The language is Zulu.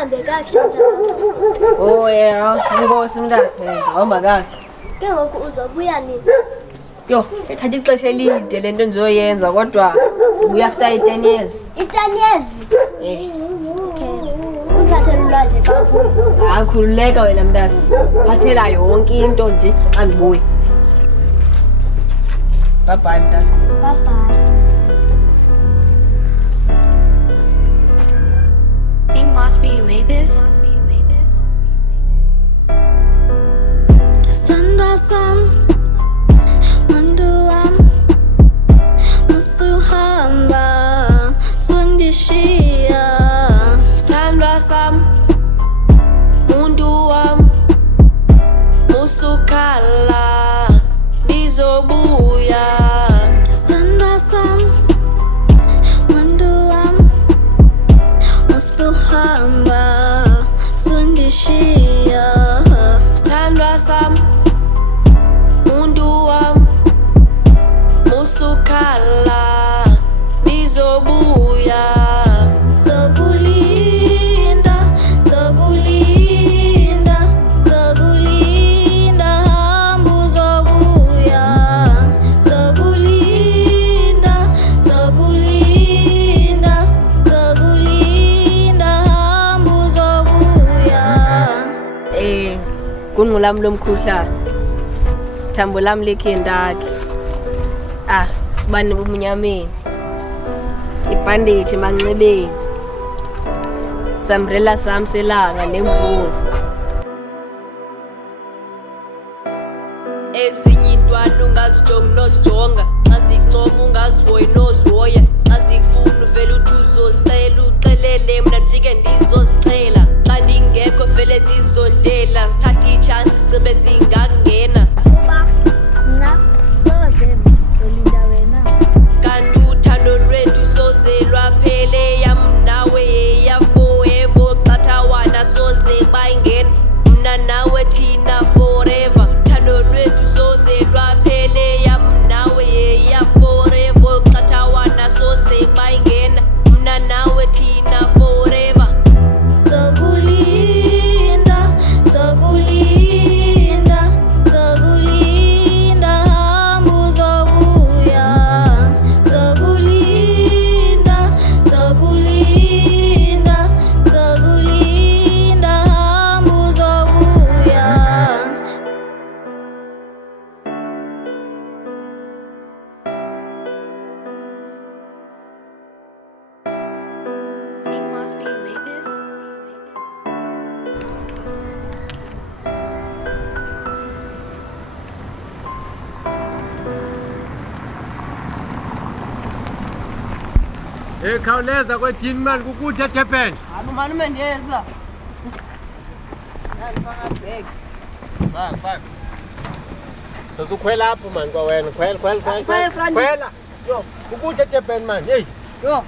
kuhambe kahle Oh yeah, inkosi mntasenza hamba kahle. ke ngoku uzobuya nini Yo, ithatha ixesha elide lento endizoyenza kodwa ubuya after 10 years. 10 years Eh. Uthathe ulwandle kakhulu Hayi khululeka wena mntasi. Phathela yonke into nje xa ndibuya. Bye bye mntasi. bye bye King Mosby, you made this? Stand some Manduam Musuhamba Sundishia Stand some Munduam Musukala Dizobuya Stand some Manduam Musuhamba Sundishia Stand some Munduam Musukala Dizobuya Zokulinda, Zokulinda, Zokulinda, Hambu Zobuya. Zokulinda, Zokulinda, Zokulinda, Hambu Zobuya. Kunqulami lomkhuhlane. Thambo lami lekhendaki. Sibane bumunyameni. Ibandage emanxebeni. Sambrella sami selanga nemvula. Ezinye intwana ungazijonga nozijonga xa sincoma ungazihoyi nozihoya xa sikufuna uvele uthi uzozicela uxelele mna ndifike ndizozixhela xa ndingekho vele zizontela sithatha itshansi sicimbe singakungena na soze zolinda wena kanti uthando lwethu soze lwaphele yam nawe yeyaforever xathawana soze bayingena mna nawe thina forever uthando lwethu soze lwaphele yam nawe yeyaforever xathawana soze bayingena mna nawe thina forever Zokulinda, Zokulinda, Zokulinda, Hambu Zobuya. Zokulinda, Zokulinda, Zokulinda, Hambu Zobuya. King Mosby, you made this? Khawuleza kwedini mani kukude eDurban. Hayi mani mendiyeza. Nandifaka bag. Faka. Sasukhwela apho mani kwawena. Khwela. Khwela, Franny. Khwela. Yo, kukude eDurban mani. Hey. Yo,